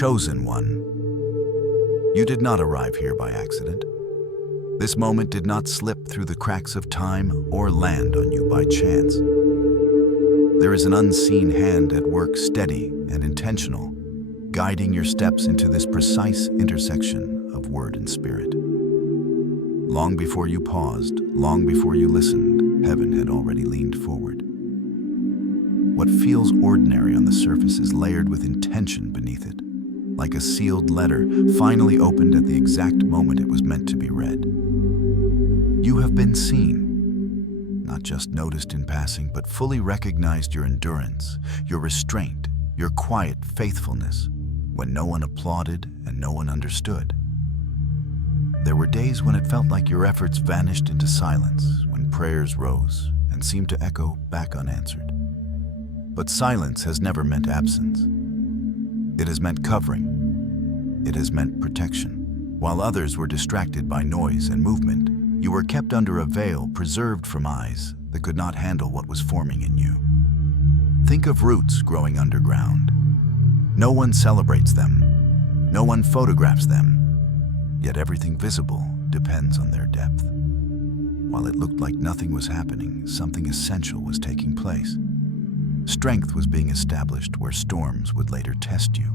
chosen one. You did not arrive here by accident. This moment did not slip through the cracks of time or land on you by chance. There is an unseen hand at work, steady and intentional, guiding your steps into this precise intersection of word and spirit. Long before you paused, long before you listened, heaven had already leaned forward. What feels ordinary on the surface is layered with intention beneath it, like a sealed letter finally opened at the exact moment it was meant to be read. You have been seen, not just noticed in passing, but fully recognized your endurance, your restraint, your quiet faithfulness, when no one applauded and no one understood. There were days when it felt like your efforts vanished into silence, when prayers rose and seemed to echo back unanswered. But silence has never meant absence. It has meant covering. It has meant protection. While others were distracted by noise and movement, you were kept under a veil preserved from eyes that could not handle what was forming in you. Think of roots growing underground. No one celebrates them. No one photographs them. Yet everything visible depends on their depth. While it looked like nothing was happening, something essential was taking place. Strength was being established where storms would later test you.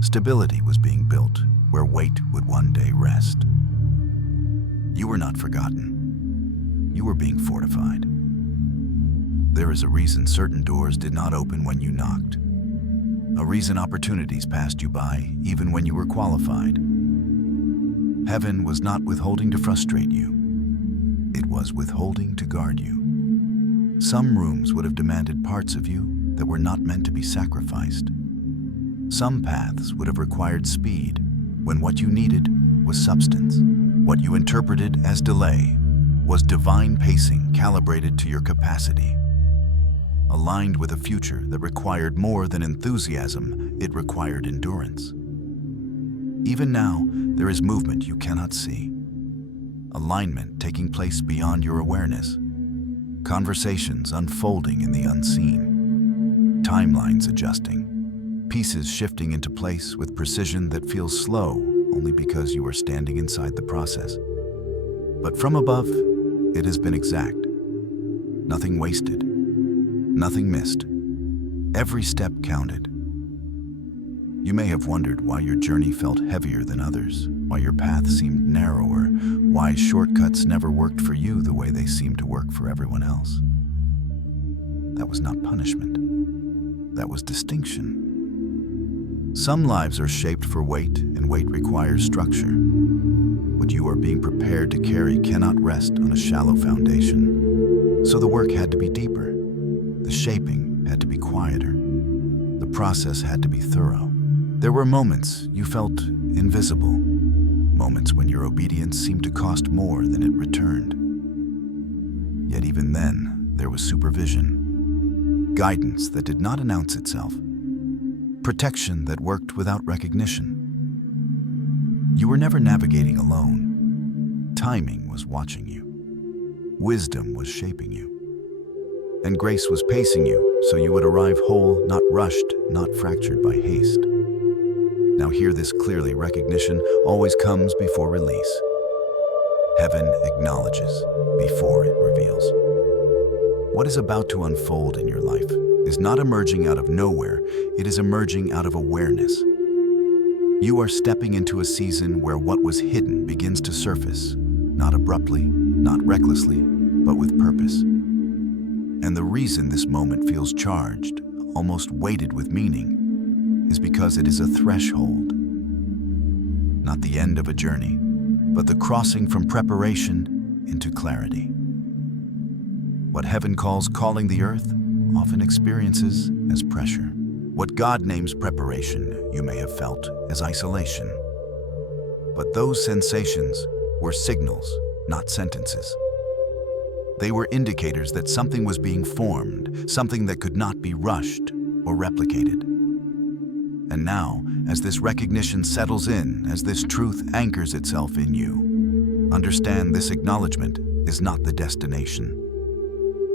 Stability was being built where weight would one day rest. You were not forgotten. You were being fortified. There is a reason certain doors did not open when you knocked. A reason opportunities passed you by even when you were qualified. Heaven was not withholding to frustrate you. It was withholding to guard you. Some rooms would have demanded parts of you that were not meant to be sacrificed. Some paths would have required speed when what you needed was substance. What you interpreted as delay was divine pacing calibrated to your capacity. Aligned with a future that required more than enthusiasm, it required endurance. Even now, there is movement you cannot see. Alignment taking place beyond your awareness. Conversations unfolding in the unseen. Timelines adjusting. Pieces shifting into place with precision that feels slow only because you are standing inside the process. But from above, it has been exact. Nothing wasted. Nothing missed. Every step counted. You may have wondered why your journey felt heavier than others, why your path seemed narrower, why shortcuts never worked for you the way they seemed to work for everyone else. That was not punishment. That was distinction. Some lives are shaped for weight, and weight requires structure. What you are being prepared to carry cannot rest on a shallow foundation. So the work had to be deeper. The shaping had to be quieter. The process had to be thorough. There were moments you felt invisible, moments when your obedience seemed to cost more than it returned. Yet even then, there was supervision, guidance that did not announce itself, protection that worked without recognition. You were never navigating alone. Timing was watching you. Wisdom was shaping you. And grace was pacing you so you would arrive whole, not rushed, not fractured by haste. Now hear this clearly: recognition always comes before release. Heaven acknowledges before it reveals. What is about to unfold in your life is not emerging out of nowhere, it is emerging out of awareness. You are stepping into a season where what was hidden begins to surface, not abruptly, not recklessly, but with purpose. And the reason this moment feels charged, almost weighted with meaning, is because it is a threshold. Not the end of a journey, but the crossing from preparation into clarity. What heaven calls calling the earth often experiences as pressure. What God names preparation, you may have felt as isolation. But those sensations were signals, not sentences. They were indicators that something was being formed, something that could not be rushed or replicated. And now, as this recognition settles in, as this truth anchors itself in you, understand this acknowledgement is not the destination.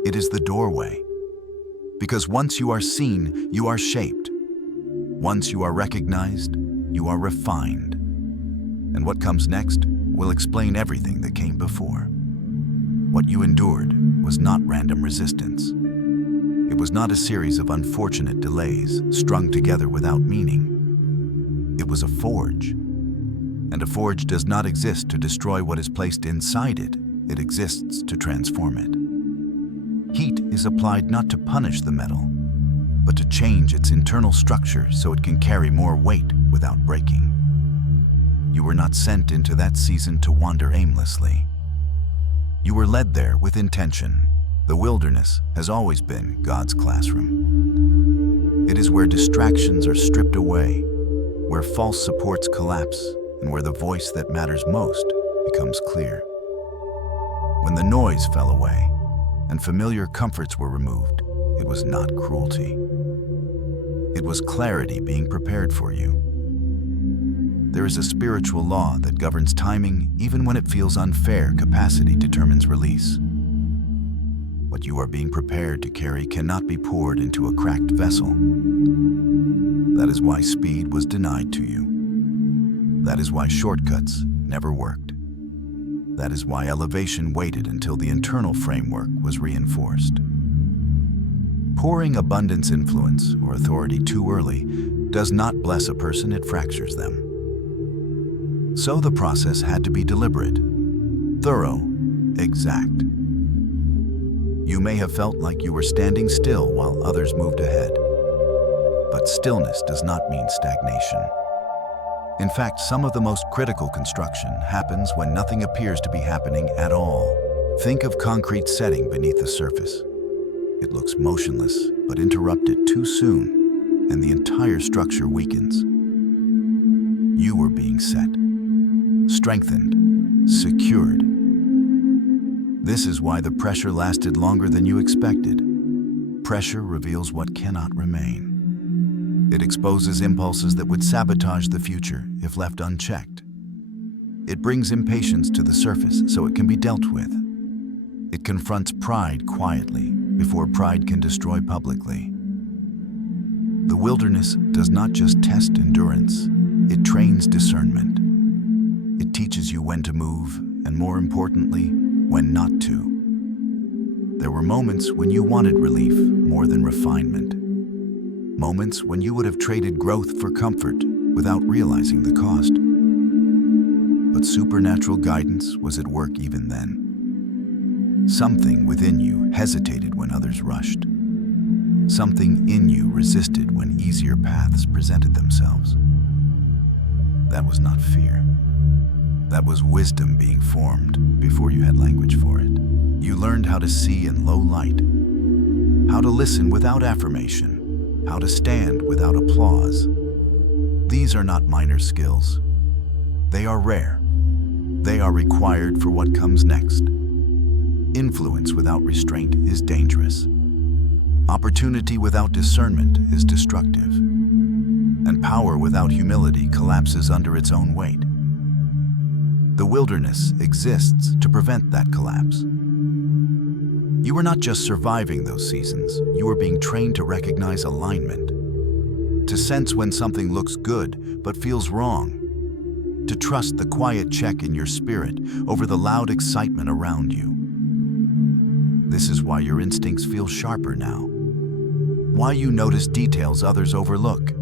It is the doorway. Because once you are seen, you are shaped. Once you are recognized, you are refined. And what comes next will explain everything that came before. What you endured was not random resistance. It was not a series of unfortunate delays strung together without meaning. It was a forge. And a forge does not exist to destroy what is placed inside it. It exists to transform it. Heat is applied not to punish the metal, but to change its internal structure so it can carry more weight without breaking. You were not sent into that season to wander aimlessly. You were led there with intention. The wilderness has always been God's classroom. It is where distractions are stripped away, where false supports collapse, and where the voice that matters most becomes clear. When the noise fell away and familiar comforts were removed, it was not cruelty. It was clarity being prepared for you. There is a spiritual law that governs timing even when it feels unfair. Capacity determines release. What you are being prepared to carry cannot be poured into a cracked vessel. That is why speed was denied to you. That is why shortcuts never worked. That is why elevation waited until the internal framework was reinforced. Pouring abundance, influence, or authority too early does not bless a person, it fractures them. So the process had to be deliberate, thorough, exact. You may have felt like you were standing still while others moved ahead. But stillness does not mean stagnation. In fact, some of the most critical construction happens when nothing appears to be happening at all. Think of concrete setting beneath the surface. It looks motionless, but interrupted too soon, and the entire structure weakens. You were being set, strengthened, secured. This is why the pressure lasted longer than you expected. Pressure reveals what cannot remain. It exposes impulses that would sabotage the future if left unchecked. It brings impatience to the surface so it can be dealt with. It confronts pride quietly before pride can destroy publicly. The wilderness does not just test endurance, it trains discernment. It teaches you when to move, and more importantly, when not to. There were moments when you wanted relief more than refinement. Moments when you would have traded growth for comfort without realizing the cost. But supernatural guidance was at work even then. Something within you hesitated when others rushed. Something in you resisted when easier paths presented themselves. That was not fear. That was wisdom being formed before you had language for it. You learned how to see in low light, how to listen without affirmation, how to stand without applause. These are not minor skills. They are rare. They are required for what comes next. Influence without restraint is dangerous. Opportunity without discernment is destructive. And power without humility collapses under its own weight. The wilderness exists to prevent that collapse. You were not just surviving those seasons, you were being trained to recognize alignment, to sense when something looks good but feels wrong, to trust the quiet check in your spirit over the loud excitement around you. This is why your instincts feel sharper now, why you notice details others overlook,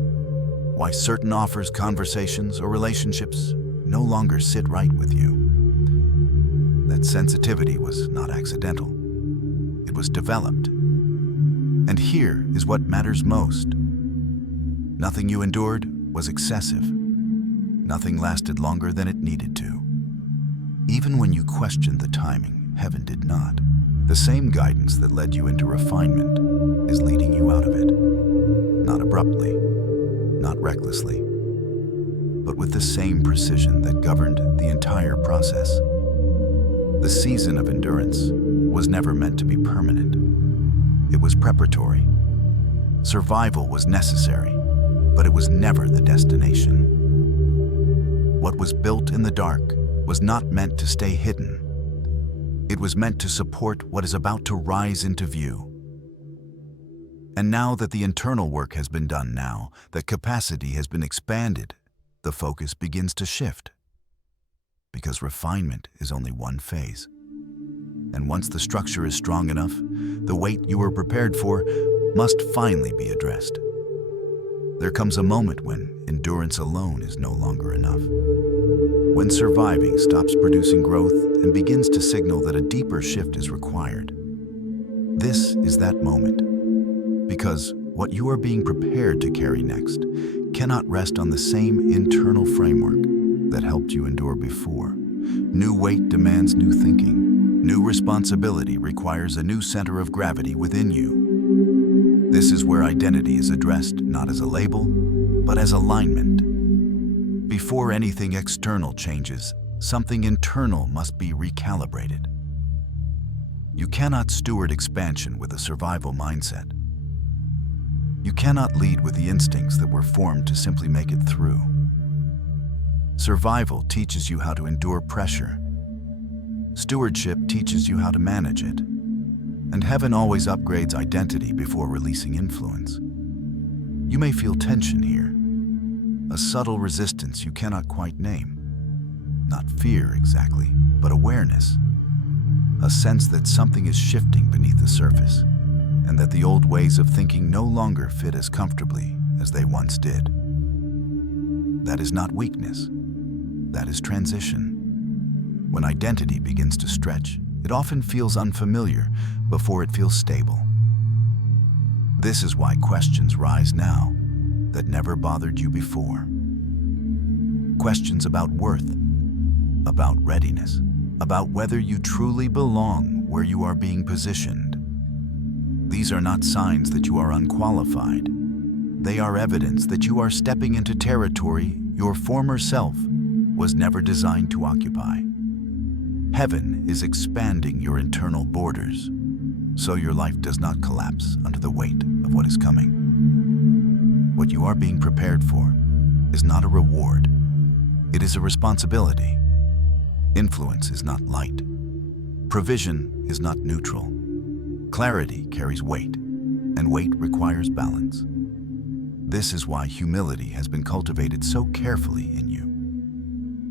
why certain offers, conversations, or relationships no longer sit right with you. That sensitivity was not accidental. It was developed. And here is what matters most. Nothing you endured was excessive. Nothing lasted longer than it needed to. Even when you questioned the timing, heaven did not. The same guidance that led you into refinement is leading you out of it. Not abruptly, not recklessly, but with the same precision that governed the entire process. The season of endurance was never meant to be permanent. It was preparatory. Survival was necessary, but it was never the destination. What was built in the dark was not meant to stay hidden. It was meant to support what is about to rise into view. And now that the internal work has been done, now that capacity has been expanded, the focus begins to shift. Because refinement is only one phase. And once the structure is strong enough, the weight you were prepared for must finally be addressed. There comes a moment when endurance alone is no longer enough. When surviving stops producing growth and begins to signal that a deeper shift is required. This is that moment. Because what you are being prepared to carry next cannot rest on the same internal framework that helped you endure before. New weight demands new thinking. New responsibility requires a new center of gravity within you. This is where identity is addressed not as a label, but as alignment. Before anything external changes, something internal must be recalibrated. You cannot steward expansion with a survival mindset. You cannot lead with the instincts that were formed to simply make it through. Survival teaches you how to endure pressure. Stewardship teaches you how to manage it. And heaven always upgrades identity before releasing influence. You may feel tension here, a subtle resistance you cannot quite name. Not fear exactly, but awareness. A sense that something is shifting beneath the surface, and that the old ways of thinking no longer fit as comfortably as they once did. That is not weakness. That is transition. When identity begins to stretch, it often feels unfamiliar before it feels stable. This is why questions rise now that never bothered you before. Questions about worth, about readiness, about whether you truly belong where you are being positioned. These are not signs that you are unqualified. They are evidence that you are stepping into territory your former self was never designed to occupy. Heaven is expanding your internal borders, so your life does not collapse under the weight of what is coming. What you are being prepared for is not a reward. It is a responsibility. Influence is not light. Provision is not neutral. Clarity carries weight, and weight requires balance. This is why humility has been cultivated so carefully in you.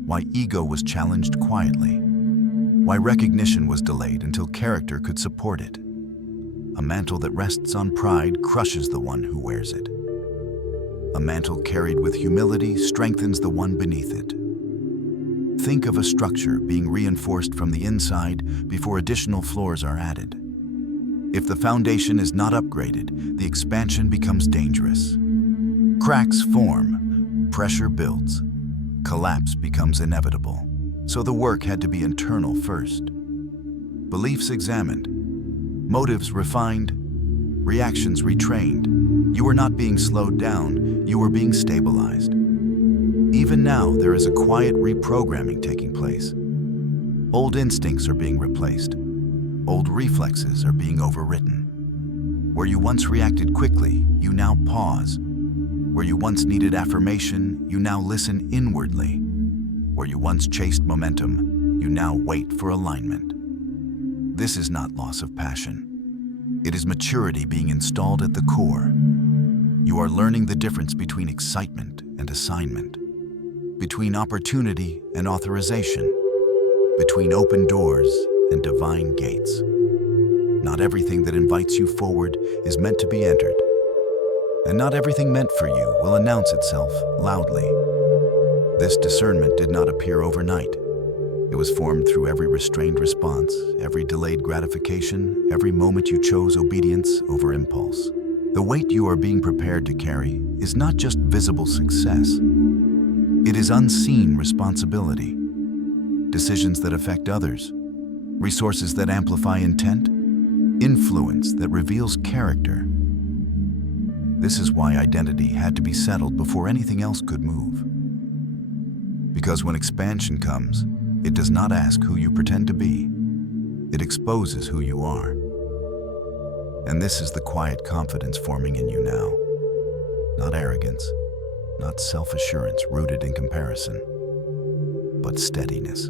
Why ego was challenged quietly. Why recognition was delayed until character could support it. A mantle that rests on pride crushes the one who wears it. A mantle carried with humility strengthens the one beneath it. Think of a structure being reinforced from the inside before additional floors are added. If the foundation is not upgraded, the expansion becomes dangerous. Cracks form, pressure builds, collapse becomes inevitable. So the work had to be internal first. Beliefs examined, motives refined, reactions retrained. You were not being slowed down, you were being stabilized. Even now, there is a quiet reprogramming taking place. Old instincts are being replaced. Old reflexes are being overwritten. Where you once reacted quickly, you now pause. Where you once needed affirmation, you now listen inwardly. Where you once chased momentum, you now wait for alignment. This is not loss of passion. It is maturity being installed at the core. You are learning the difference between excitement and assignment, between opportunity and authorization, between open doors and divine gates. Not everything that invites you forward is meant to be entered, and not everything meant for you will announce itself loudly. This discernment did not appear overnight. It was formed through every restrained response, every delayed gratification, every moment you chose obedience over impulse. The weight you are being prepared to carry is not just visible success. It is unseen responsibility. Decisions that affect others, resources that amplify intent, influence that reveals character. This is why identity had to be settled before anything else could move. Because when expansion comes, it does not ask who you pretend to be. It exposes who you are. And this is the quiet confidence forming in you now. Not arrogance, not self-assurance rooted in comparison, but steadiness.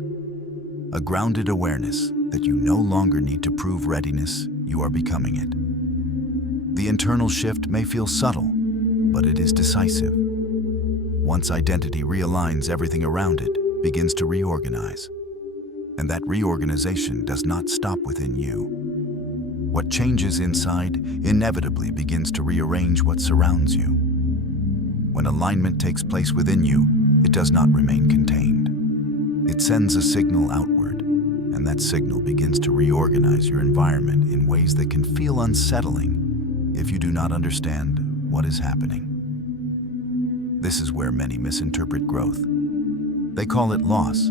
A grounded awareness that you no longer need to prove readiness, you are becoming it. The internal shift may feel subtle, but it is decisive. Once identity realigns, everything around it begins to reorganize. And that reorganization does not stop within you. What changes inside inevitably begins to rearrange what surrounds you. When alignment takes place within you, it does not remain contained. It sends a signal outward, and that signal begins to reorganize your environment in ways that can feel unsettling if you do not understand what is happening. This is where many misinterpret growth. They call it loss.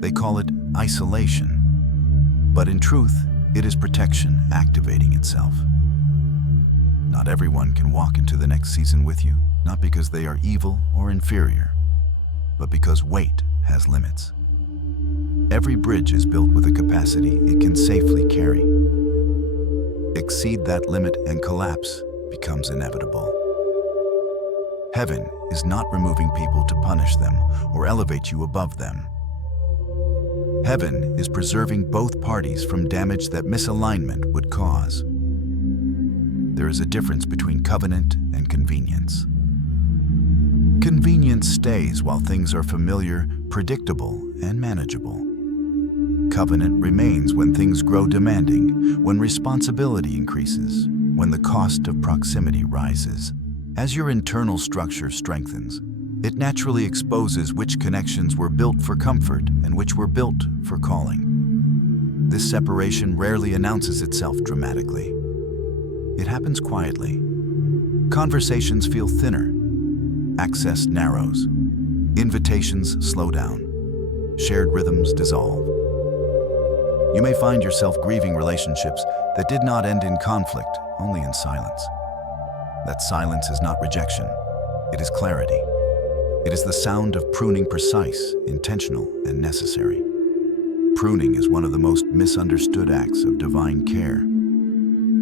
They call it isolation. But in truth, it is protection activating itself. Not everyone can walk into the next season with you, not because they are evil or inferior, but because weight has limits. Every bridge is built with a capacity it can safely carry. Exceed that limit and collapse becomes inevitable. Heaven is not removing people to punish them or elevate you above them. Heaven is preserving both parties from damage that misalignment would cause. There is a difference between covenant and convenience. Convenience stays while things are familiar, predictable, and manageable. Covenant remains when things grow demanding, when responsibility increases, when the cost of proximity rises. As your internal structure strengthens, it naturally exposes which connections were built for comfort and which were built for calling. This separation rarely announces itself dramatically. It happens quietly. Conversations feel thinner. Access narrows. Invitations slow down. Shared rhythms dissolve. You may find yourself grieving relationships that did not end in conflict, only in silence. That silence is not rejection. It is clarity. It is the sound of pruning, precise, intentional, and necessary. Pruning is one of the most misunderstood acts of divine care.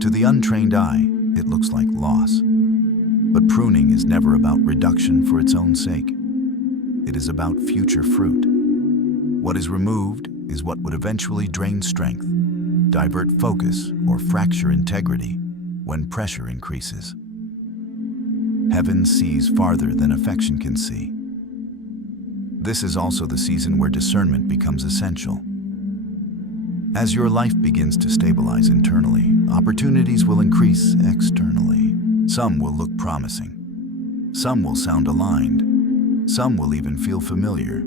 To the untrained eye, it looks like loss. But pruning is never about reduction for its own sake. It is about future fruit. What is removed is what would eventually drain strength, divert focus, or fracture integrity when pressure increases. Heaven sees farther than affection can see. This is also the season where discernment becomes essential. As your life begins to stabilize internally, opportunities will increase externally. Some will look promising. Some will sound aligned. Some will even feel familiar.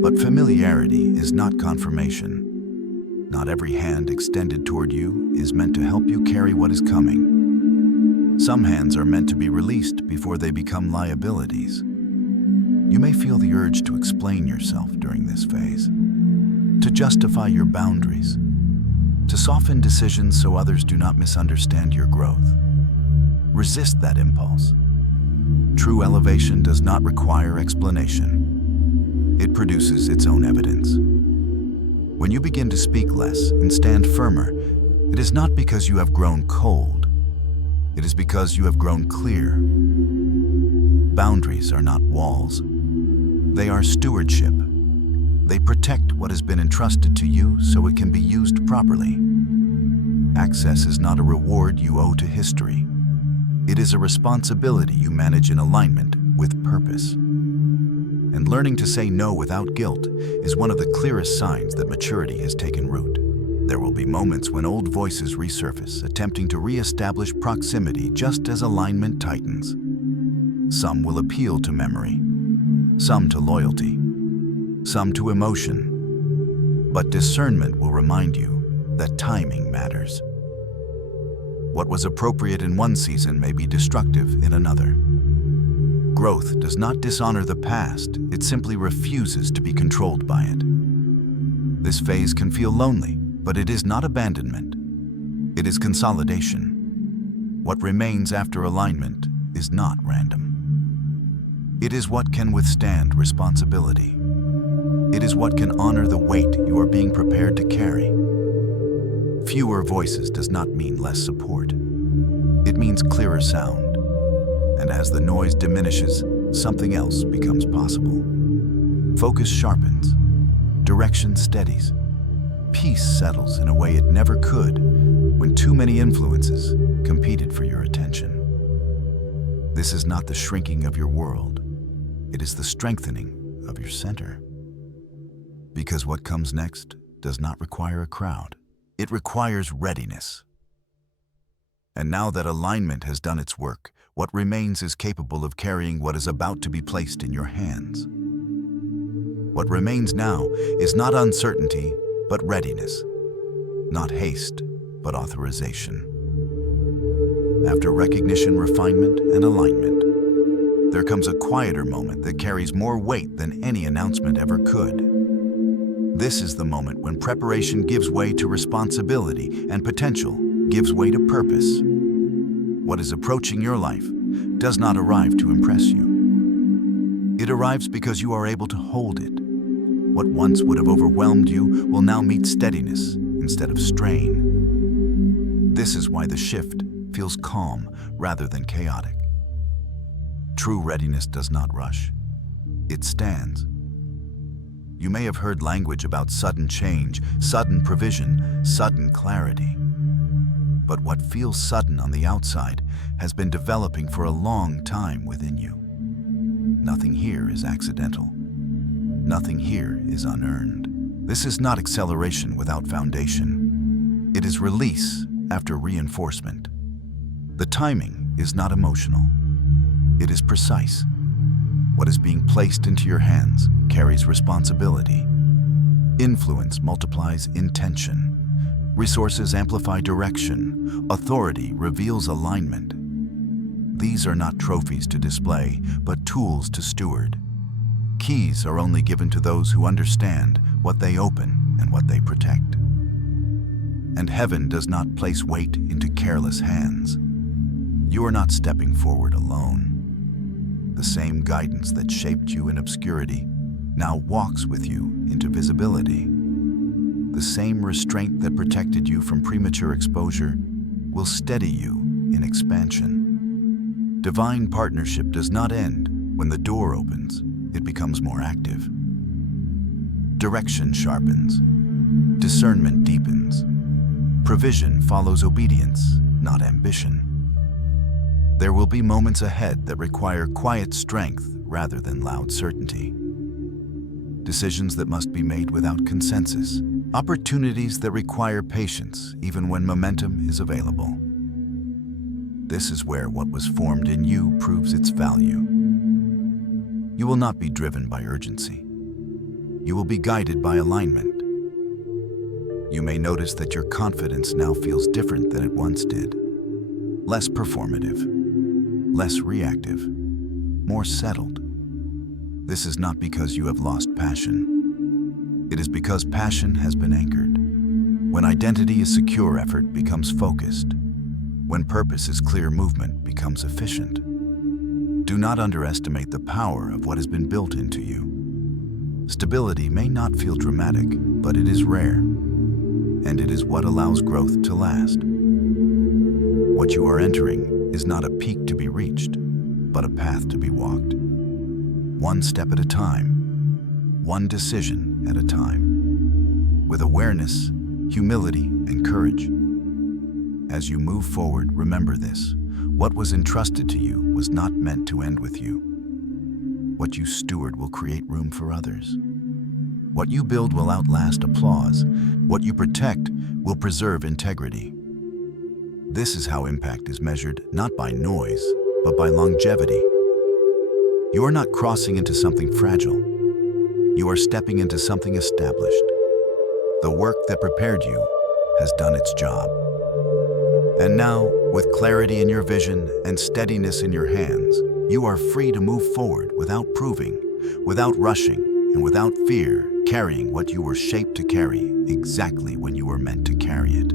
But familiarity is not confirmation. Not every hand extended toward you is meant to help you carry what is coming. Some hands are meant to be released before they become liabilities. You may feel the urge to explain yourself during this phase, to justify your boundaries, to soften decisions so others do not misunderstand your growth. Resist that impulse. True elevation does not require explanation. It produces its own evidence. When you begin to speak less and stand firmer, it is not because you have grown cold. It is because you have grown clear. Boundaries are not walls. They are stewardship. They protect what has been entrusted to you so it can be used properly. Access is not a reward you owe to history. It is a responsibility you manage in alignment with purpose. And learning to say no without guilt is one of the clearest signs that maturity has taken root. There will be moments when old voices resurface, attempting to re-establish proximity just as alignment tightens. Some will appeal to memory, some to loyalty, some to emotion. But discernment will remind you that timing matters. What was appropriate in one season may be destructive in another. Growth does not dishonor the past, it simply refuses to be controlled by it. This phase can feel lonely, but it is not abandonment. It is consolidation. What remains after alignment is not random. It is what can withstand responsibility. It is what can honor the weight you are being prepared to carry. Fewer voices does not mean less support. It means clearer sound. And as the noise diminishes, something else becomes possible. Focus sharpens. Direction steadies. Peace settles in a way it never could when too many influences competed for your attention. This is not the shrinking of your world. It is the strengthening of your center. Because what comes next does not require a crowd. It requires readiness. And now that alignment has done its work, what remains is capable of carrying what is about to be placed in your hands. What remains now is not uncertainty, but readiness. Not haste, but authorization. After recognition, refinement, and alignment, there comes a quieter moment that carries more weight than any announcement ever could. This is the moment when preparation gives way to responsibility and potential gives way to purpose. What is approaching your life does not arrive to impress you. It arrives because you are able to hold it. What once would have overwhelmed you will now meet steadiness instead of strain. This is why the shift feels calm rather than chaotic. True readiness does not rush. It stands. You may have heard language about sudden change, sudden provision, sudden clarity. But what feels sudden on the outside has been developing for a long time within you. Nothing here is accidental. Nothing here is unearned. This is not acceleration without foundation. It is release after reinforcement. The timing is not emotional. It is precise. What is being placed into your hands carries responsibility. Influence multiplies intention. Resources amplify direction. Authority reveals alignment. These are not trophies to display, but tools to steward. Keys are only given to those who understand what they open and what they protect. And heaven does not place weight into careless hands. You are not stepping forward alone. The same guidance that shaped you in obscurity now walks with you into visibility. The same restraint that protected you from premature exposure will steady you in expansion. Divine partnership does not end when the door opens. It becomes more active. Direction sharpens. Discernment deepens. Provision follows obedience, not ambition. There will be moments ahead that require quiet strength rather than loud certainty. Decisions that must be made without consensus. Opportunities that require patience even when momentum is available. This is where what was formed in you proves its value. You will not be driven by urgency. You will be guided by alignment. You may notice that your confidence now feels different than it once did. Less performative, less reactive, more settled. This is not because you have lost passion. It is because passion has been anchored. When identity is secure, effort becomes focused. When purpose is clear, movement becomes efficient. Do not underestimate the power of what has been built into you. Stability may not feel dramatic, but it is rare, and it is what allows growth to last. What you are entering is not a peak to be reached, but a path to be walked. One step at a time, one decision at a time, with awareness, humility, and courage. As you move forward, remember this: what was entrusted to you was not meant to end with you. What you steward will create room for others. What you build will outlast applause. What you protect will preserve integrity. This is how impact is measured, not by noise, but by longevity. You are not crossing into something fragile. You are stepping into something established. The work that prepared you has done its job. And now, with clarity in your vision and steadiness in your hands, you are free to move forward without proving, without rushing, and without fear, carrying what you were shaped to carry exactly when you were meant to carry it.